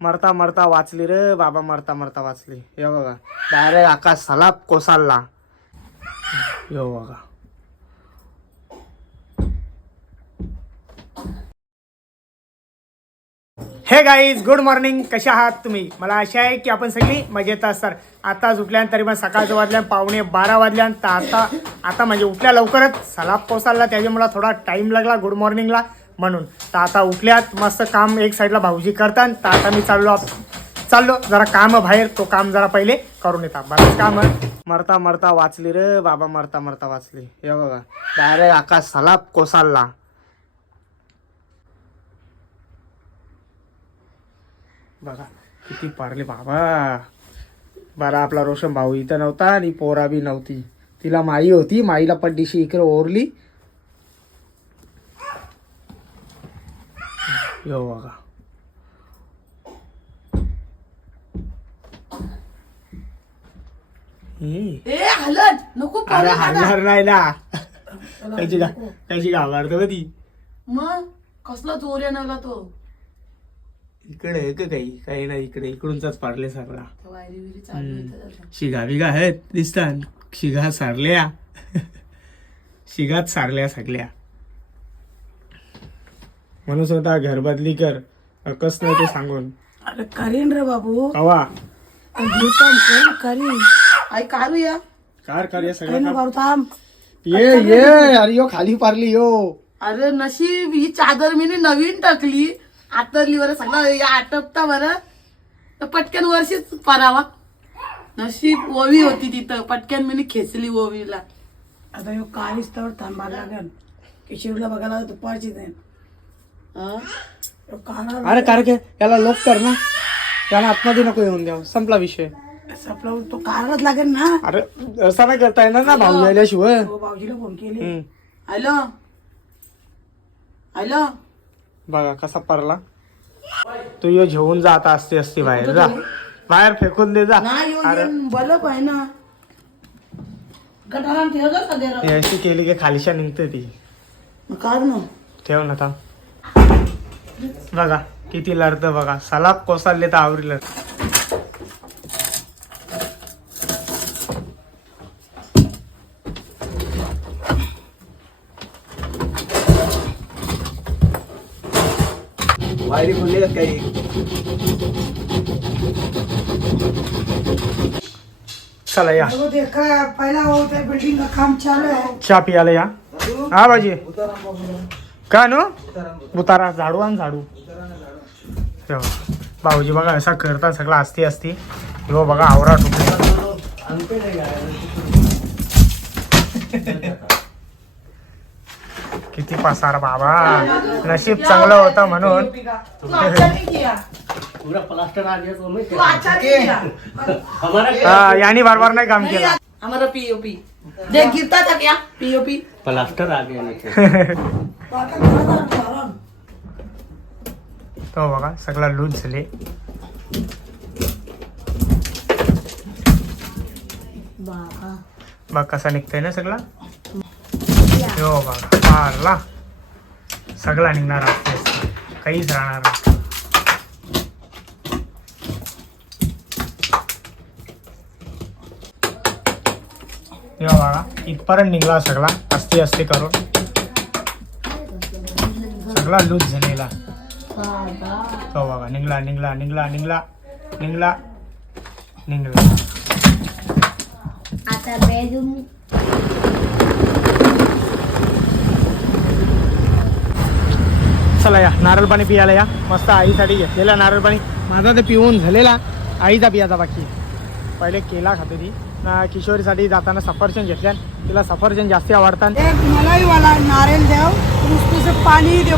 मरता मरता वाचली रे बाबा मरता मरता वाचली. हे बघा डायरेक्ट आकाश सलाप कोसालला हे बघा. हे गाईज गुड मॉर्निंग कशा आहात तुम्ही? मला आशा आहे की आपण सगळी मजेत असणार आता उठल्यान तरी मग सकाळचं वाजल्यान पावणे बारा वाजल्यान तर आता आता म्हणजे उठल्या लवकरच सलाप कोसळला त्याच्यामुळे मला थोडा टाइम लागला गुड मॉर्निंगला म्हणून. तर आता उठल्यात मस्त काम एक साईडला भाऊजी करतात. तर आता मी चाललो चाललो. जरा काम बाहेर तो काम जरा पहिले करून येतात. बरंच काम मरता मरता वाचली रे बाबा मरता मरता वाचली. हे बघा. डायरेक्ट आकाश सलाप कोसळला. बघा किती पारले बाबा. बरा आपला रोशन भाऊ इथं नव्हता आणि पोरा बी नव्हती. तिला माई होती. माईला पड्डीशी इकडे ओरली. यो बघा. ए हलत नको अरे पडू दादा. नाही ना. त्याची गा त्याची घाबरतो ती? मग? कसला जोर येणार तो? इकडे आहे का काही काही नाही इकडे. इकडूनचाच पाडले सगळा त्या वायरी विरी चालू आहे त्याच्यात. शिगा बिगा आहेत दिसतात. शिगा सारल्या. शिगात सारल्या सगळ्या. म्हणून स्वतः घर बदली कर. कस नाही ते सांगून. अरे करीन रे बाबू. कवा? कोण करीन. आई काढूया कार कर या काही सगळं. बाबू थांब. ये ये अरे यो खाली पारली यो. अरे नशीब ही चादर मी नवीन टाकली. आतरली बरं सगळं या आटपता बरं. तर पटकन वर्षीच परावा. नशीब ओवी होती तिथं. पटकन मी खेचली ओवीला. आता ह्यो काळीच तर थांबा लागेल. किशोरला बघायला दुपारची हा? काळा अरे कार के याला लोक कर ना. त्याला आतमध्ये नको येऊन द्या संपला विषय. सपला तो काढाच लागेल ना. अरे असा नाही करता येणार ना भाऊ यायल्याशिवाय तो भाऊजीला फोन केली. हम्म. हॅलो? हॅलो? बघा कसा परला तू यो घेऊन जा आता असते असते बाहेर. जा. बाहेर फेकून दे जा. नाही येऊ अरे. येऊन बलब आहे ना. गटाला ठेवलं का दे ही अशी केली की खालीशा निघते ती. काढ ना ठेव ना थांब बघा किती लढत बघा. सलाप कोसळले तर आवरील वायरी खुलली काही? चला या. पहिला बिल्डिंग का काम चालू आहे. चहा पियाला या. हा बाजी. का नो? उतारा झाडू आण झाडू. बघा. भाऊजी बघा असा करतात सगळं असती असती हो बघा आवरा किती पसार बाबा. नशीब चांगलं होतं म्हणून. किया किया? हा, यांनी बरोबर नाही काम केलं. हमारा पीओपी देख गिरता था क्या? पीओपी प्लास्टर आ गया नीचे तो बघा सगळा लूज झाले. बघ कसा निघतोय ना सगळा? हो बघा सगळा निघणार काहीच राहणार नाही. बघा इथपर्यंत निघला सगळा. अस्ती असते करून. सगळा लूज झालेला. हो बघा निघला निघला निघला निघला निघला निघला. आता बेडरूम चला या नारळ पाणी पियाला या. मस्त आईसाठी घेतलेला नारळ पाणी. माझा ते पिऊन झालेला आईचा पियाचा बाकी. पहिले केला खाते ती. ना किशोरीसाठी जाताना सफरचंद घेतल्या तिला सफरचंद जास्ती आवडतात नारियल देव पानी देव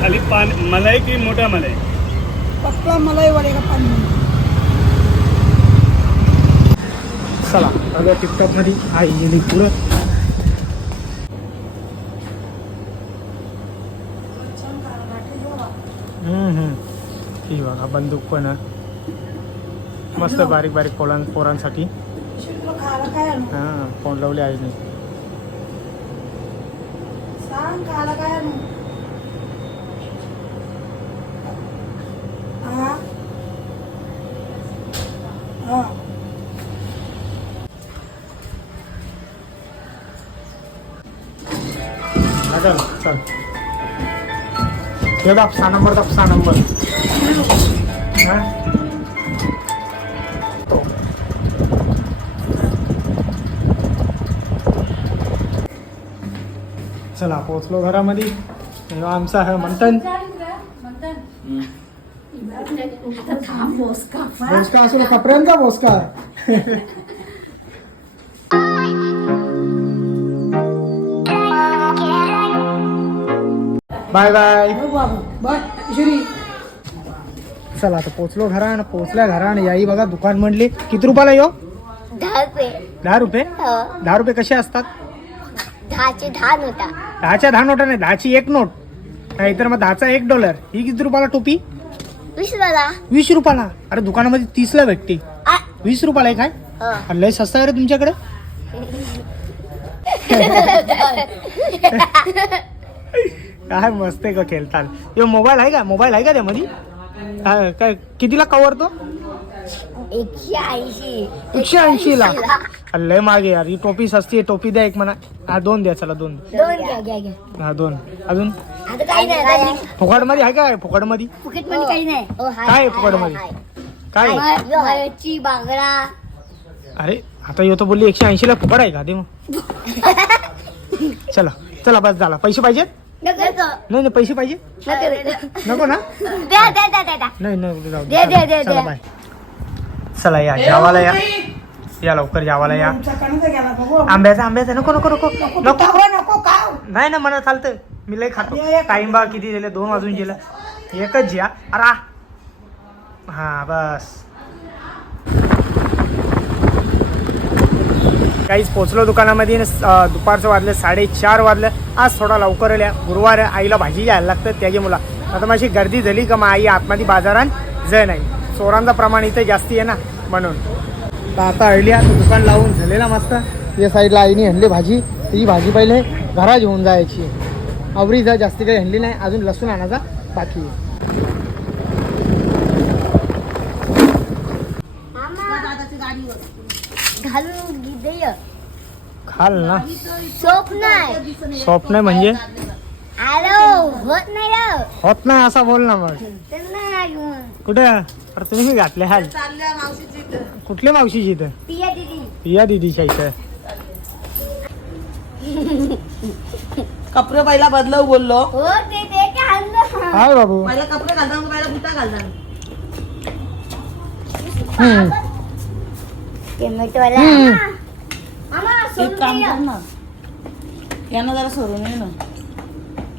खाली पान मलाई की मोठा मलाई? पक्का मलाई वाले का पानी चला अगं टिपटॉपमध्ये आई गेली पुढं हम्म, हम्म. ही बघा बंदूक पण आहे. मस्त बारीक बारीक पोरां पोरांसाठी. हा फोन लावले आईने. सांग खायला काय Ya udah, pesan nomor, dapat pesan nomor. Salah, pos lo gara mandi. Ayo, amsa, mantan. भोसका असो कपड्यांचा भोसका बाय बाय चला आता पोचलो घरान पोचल्या घरान याई बघा दुकान म्हणली. किती रुपयाला यो? दहा रुपये. दहा रुपये? हो. दहा रुपये कसे असतात? दहाचे दहा नोटा. दहाच्या दहा नोटा नाही दहाची एक नोट. नाहीतर मग दहाचा एक डॉलर. ही किती रुपयाला टोपी? वीस वाला वीस रुपयाला? अरे दुकानामध्ये तीसला भेटते. आ, वीस रुपयाला आहे हो. अरे लय स्वस्त आहे रे तुमच्याकडे. काय मस्त आहे का खेळतात यो मोबाईल आहे का? मोबाईल आहे का त्यामध्ये? काय काय कितीला कवर तो? एकशे ऐंशी. एकशे ऐंशी ला अरे लय मागे यार. ही टोपी सस्ती आहे. टोपी द्या एक म्हणा. हा दोन द्या चला दोन दोन घ्या घ्या घ्या. हा दोन. अजून? आता काही नाही आता फुकटमध्ये आहे काय? फुकटमध्ये फुकटमध्ये काही नाही. हो, हाय, काय आहे हाय, फुकटमध्ये? हाय, काय आहे? बांगडा. अरे आता यो तो बोलली एकशे ऐंशी ला फुकट आहे का? दे मग. चला चला बस झाला. पैसे पाहिजेत? नको नाही नाही पैसे पाहिजे नको नको. ना? द्या द्या द्या द्या द्या. नाही नाही जाऊ दे, दे, दे, चला दे. बाय. चला या जेवायला या. या लवकर जेवायला या. आंब्याचा आंब्याचा. नको नको नको नको. नको नको. काव नाही ना मला चालतं मी लय खातो. टाइम बा किती दिले दोन वाजून गेला. एकच ज्या. अरे हां हा बस. काहीच पोचलो दुकानामध्ये. दुपारचं वाजलं साडेचार वाजलं. आज थोडा लवकर आल्या. गुरुवार आईला भाजी घ्यायला लागतं त्याची मुला. आता माझी गर्दी झाली का मग आई आतमध्ये बाजारात जय नाही. चोरांचं प्रमाण इथे जास्ती आहे ना म्हणून. तर आता अळली आता दुकान लावून झालेला मस्त. या साईडला आईने हणली भाजी. ती भाजी पहिले घरात घेऊन जायची. आवरी जा जास्ती काही हणली नाही अजून लसूण आणायचा बाकी. आहे. घालून गिदय खाल ना. सोप नाही. शॉप नाही म्हणजे? होत नाही रे. होत नाही असा बोल ना मग. तर नाही घेऊन. कुठे? अरे तुम्ही घातले हाल. चालल्या मावशीची इथं. कुठल्या मावशीची इथं? पिया दिदी. या दिदीच्या इथं. कपडे पहिला बदलव बोललो. हो ते ते काय आणलं हाय बाबू. पहिला कपडे घालताना पहिला हम्म. हम्म. मामा एक सोडून काम कर ना. यांना जरा सोडून ये ना.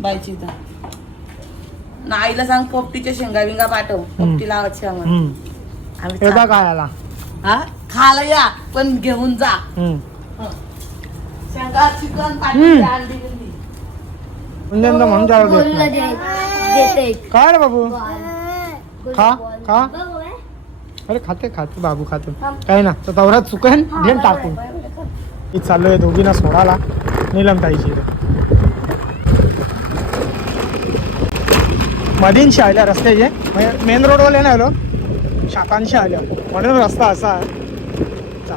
बायची इथं. ना आईला सांग पोपटीच्या शेंगा बिंगा पाठव. पोपटी लावायची आम्हाला. हम्म. आम्ही काय आला हा? खायला या पण घेऊन जा. हम्म. शेंगा चिकन हम्म. पाठी अंडी बिंडी पुण्यांदा म्हणून जाऊ देत नाही. काय रे बाबू खा खा. अरे खाते खाते बाबू खाते काय ना तर तवरात चुकन घेऊन टाकून मी चाललोय दोघींना सोडायला नीलम ताईची मधीनशी आल्या रस्त्याचे मेन रोडवाले नाही आलो शाखांशी आल्या म्हणून रस्ता असा आहे चा.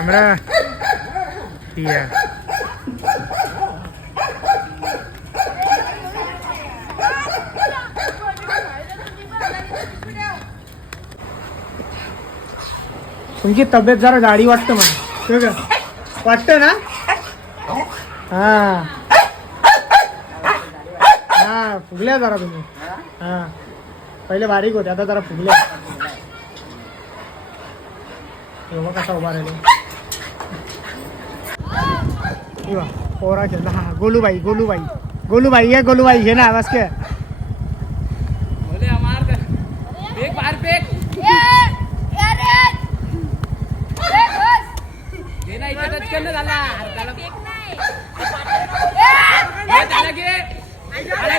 আমরা ইয়া तुमची तब्येत जरा गाडी वाटतं मला ठीक आहे वाटतं ना हा हा फुगल्या जरा तुम्ही हा पहिले बारीक होते आता जरा फुगल्या तेव्हा कसा उभा राहिले किंवा पोरा खेळला हा। गोलूबाई गोलूबाई गोलूबाई ये गोलूबाई ना बस के।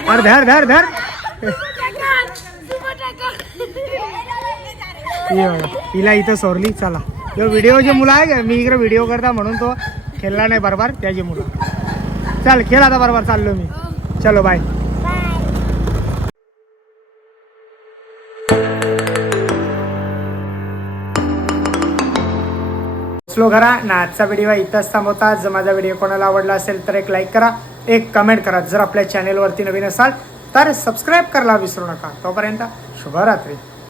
अरे धर धर धर। ये बघा. इथं सोरली चला. तो व्हिडिओ जे मुलं आहे का मी इकडे व्हिडिओ करता म्हणून तो खेळला नाही बरोबर त्याची मुलं. चल खेळ आता बरोबर चाललो मी. चलो बाय स्लो करा ना आजचा व्हिडिओ इथंच थांबवता. जर माझा व्हिडिओ कोणाला आवडला असेल तर एक लाईक करा. एक कमेंट करा. जर आपल्या चॅनेलवरती नवीन असाल तर सबस्क्राईब करायला विसरू नका. तोपर्यंत शुभरात्री.